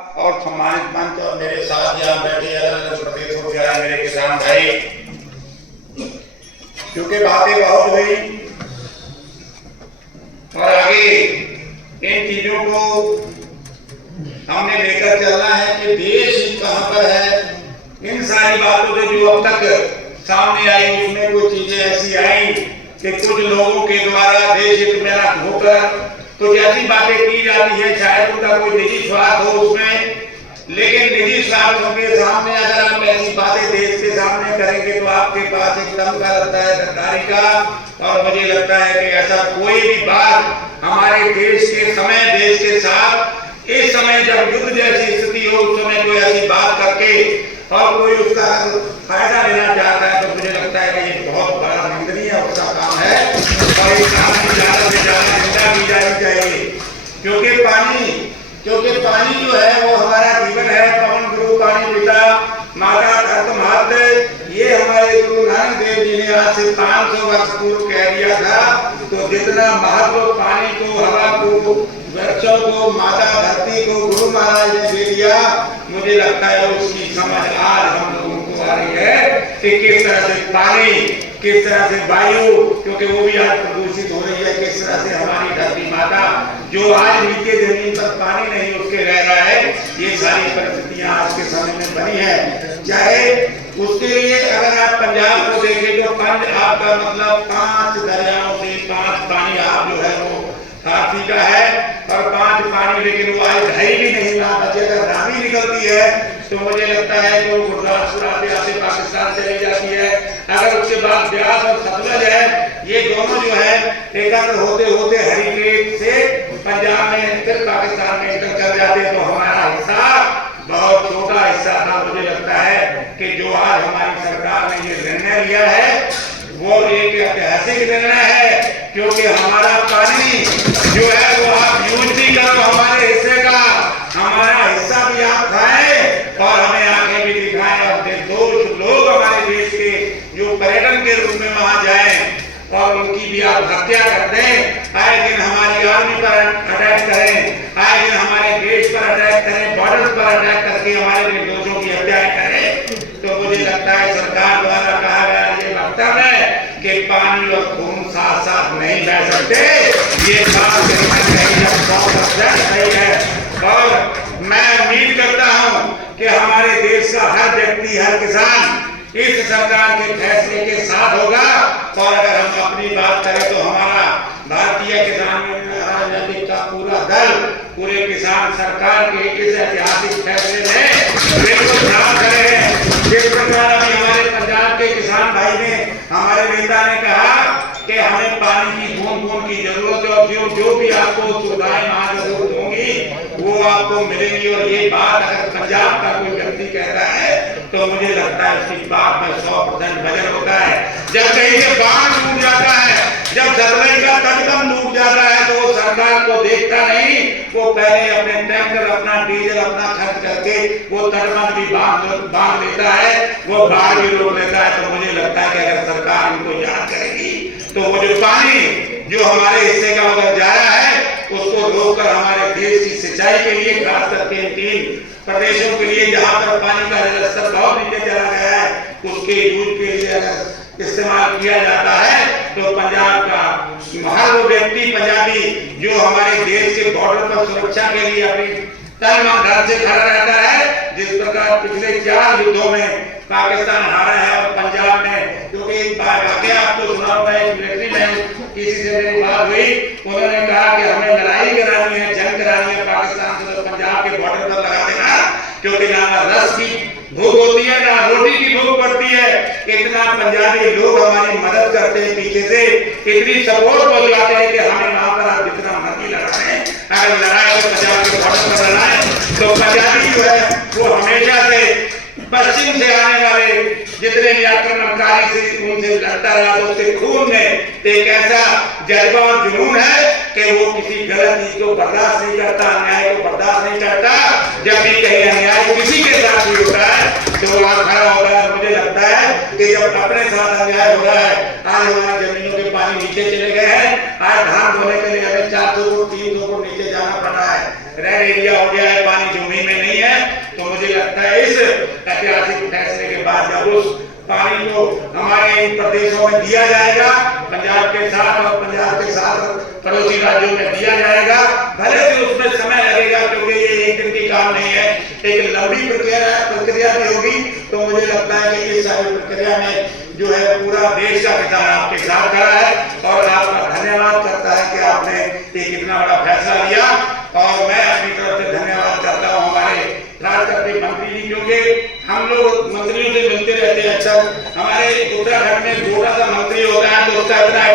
और सम्मानित मंच और मेरे साथ यहाँ बैठे अलग अलग प्रदेशों से आए मेरे किसान भाई, क्योंकि बातें बहुत हुई और आगे इन चीजों को हमने लेकर चलना है कि देश कहाँ पर है। इन सारी बातों से जो अब तक सामने आई उसमें कुछ चीजें ऐसी आई कि कुछ लोगों के द्वारा देश हित में होकर कुछ ऐसी बातें की जाती है, शायद उनका कोई निजी स्वार्थ हो उसमें, लेकिन निजी स्वार्थों के सामने अगर आप ऐसी बातें देश के सामने करेंगे तो आपके पास एक दम का लगता है गद्दारी का। और मुझे लगता है कि ऐसा कोई भी बात हमारे देश के समय, देश के साथ इस समय जब युद्ध जैसी स्थिति हो उस समय कोई ऐसी बात करके और कोई उसका फायदा लेना चाहता है तो मुझे लगता है कि ये बहुत बड़ा निंदनीय उसका काम है और इस काम की ज्यादा से ज्यादा निंदा की जानी चाहिए। क्योंकि पानी जो है वो हमारा जीवन है। पवन गुरु पानी पिता माता धरत मात, ये हमारे गुरु नानक देव जी ने आज से 500 वर्ष पूर्व कह दिया था। तो जितना महत्व पानी को, हवा को, वृक्षों को, माता धरती को गुरु महाराज ने दे दिया, मुझे लगता है उसकी समझ आज हम लोगों को आ रही है कि किस तरह से पानी, किस तरह से वायु, क्योंकि वो भी आज प्रदूषित हो रही है, किस तरह से हमारी धरती माता जो आज नीचे जमीन पर पानी नहीं उसके रह रहा है, ये सारी परिस्थितियां आज के समय में बनी है। चाहे उसके लिए अगर आप पंजाब को देखें तो पंजाब का मतलब 5 दरियाओं से 5 पानी आप जो है वो फारसी का है और 5 पानी, लेकिन वो आज ढाई भी नहीं ना बचे। अगर रावी निकलती है तो मुझे लगता है कि वो गुरदासपुर आते पाकिस्तान चली जाती है। अगर उसके बाद ब्यास और सतलज है, ये दोनों जो है एकत्र होते होते हरिकेट से पंजाब में फिर पाकिस्तान में एंटर कर जाते हैं। तो हमारा हिस्सा बहुत छोटा हिस्सा था। मुझे लगता है कि जो आज हमारी सरकार ने ये निर्णय लिया है वो एक ऐतिहासिक निर्णय है, क्योंकि हमारा पानी जो है वो आप यूज भी करो हमारे हिस्से का, हमारा हिस्सा भी आप खाएं और हमें आगे भी दिखाएं। और लोग हमारे देश के जो पर्यटन के रूप में वहां जाएं और उनकी भी आप हत्या कर दें। आए दिन हमारी आर्मी पर अटैक करें, आए दिन हमारे देश पर अटैक करें, बॉर्डर पर अटैक करके हमारे निर्दोषों की हत्या करें। तो मुझे लगता है सरकार द्वारा कहा गया ये वक्तव्य है कि पानी और खून साथ साथ नहीं बह सकते, ये बात कहीं ना कहीं 100% सही है। और मैं उम्मीद करता हूं कि हमारे देश का हर व्यक्ति, हर किसान इस सरकार के फैसले के साथ होगा। और अगर हम अपनी बात करें तो हमारा भारतीय किसान राजनीतिक का पूरा दल, पूरे किसान सरकार के इस ऐतिहासिक फैसले में बिल्कुल ध्यान खड़े हैं। जिस प्रकार अभी हमारे पंजाब के किसान भाई ने, हमारे नेता ने कहा कि हमें पानी की बूंद की जरूरत है और जो भी आपको सुविधाएं वहां जरूरत होंगी वो आपको मिलेंगी। और ये बात अगर पंजाब का कोई व्यक्ति कहता है तो मुझे लगता है उसकी बात में 100% वजन होता है। जब कहीं से बांध टूट जाता है, जब सतलज का तटबंध टूट जाता है तो वो सरकार को देखता नहीं, वो पहले अपने ट्रैक्टर, अपना डीजल, अपना खर्च करके वो तटबंध भी बांध लेता है, वो बाढ़ भी रोक लेता है। तो मुझे लगता है कि अगर सरकार इनको याद करेगी तो वो जो पानी जो हमारे हिस्से का उधर जा रहा है उसको रोककर हमारे देश की सिंचाई के लिए, खास करके इन 3 प्रदेशों के लिए जहां पर पानी का जलस्तर बहुत नीचे चला गया है, उसके यूज के लिए अगर इस्तेमाल किया जाता है तो पंजाब का हर वो व्यक्ति, पंजाबी जो हमारे देश के बॉर्डर पर सुरक्षा के लिए अपनी तन मन धन से खड़ा रहता है। जिस प्रकार पिछले 4 युद्धों में पाकिस्तान हारा है और पंजाब में, क्योंकि एक बार वाकई आपको सुना होगा, एक मिलिट्री में किसी से मेरी बात हुई, उन्होंने कहा कि हमें लड़ाई करानी है, जंग करानी है पाकिस्तान से, तो पंजाब के बॉर्डर पर लगा देना, क्योंकि ना रस की भूख होती है ना रोटी की भूख पड़ती है। इतना पंजाबी लोग हमारी मदद करते हैं, पीछे से इतनी सपोर्ट पहुंचाते हैं कि हमें वहां पर आप जितना मर्जी लड़ाएं, अगर लड़ाए तो पंजाब के बॉर्डर पर लड़ाएं। तो पंजाबी जो है वो हमेशा से पश्चिम से आने वाले जितने भी आक्रमणकारी से उनसे लड़ता रहा, तो उसके खून में एक ऐसा जज्बा और जुनून है कि वो किसी गलत चीज को बर्दाश्त नहीं करता, अन्याय को बर्दाश्त नहीं करता। जब भी कहीं अन्याय किसी के साथ भी होता है तो वहां खड़ा होता है। मुझे लगता है कि जब अपने साथ अन्याय हो रहा है, आज हमारी जमीनों के पानी नीचे चले गए हैं, आज धान बोने के लिए हमें 400 फुट 300 फुट नीचे जाना पड़ रहा है, रेड एरिया हो गया है, पानी जमीन में नहीं पानी को हमारे इन प्रदेशों में दिया जाएगा, पंजाब के साथ और पंजाब के साथ पड़ोसी राज्यों में दिया जाएगा। भले से उसमें समय लगेगा, क्योंकि ये एक दिन की काम नहीं है, एक लंबी प्रक्रिया भी होगी। तो मुझे लगता है कि इस सारी प्रक्रिया में जो है पूरा देश का किसान आपके साथ खड़ा है और आपका धन्यवाद करता है कि आपने एक इतना बड़ा फैसला लिया। और मैं अपनी तरफ से धन्यवाद करता हूँ हमारे खास करके मंत्री जी, क्योंकि हम लोग मंत्रियों से मिलते रहते हैं अक्सर। हमारे उत्तराखंड में छोटा सा मंत्री होता है तो उसका इतना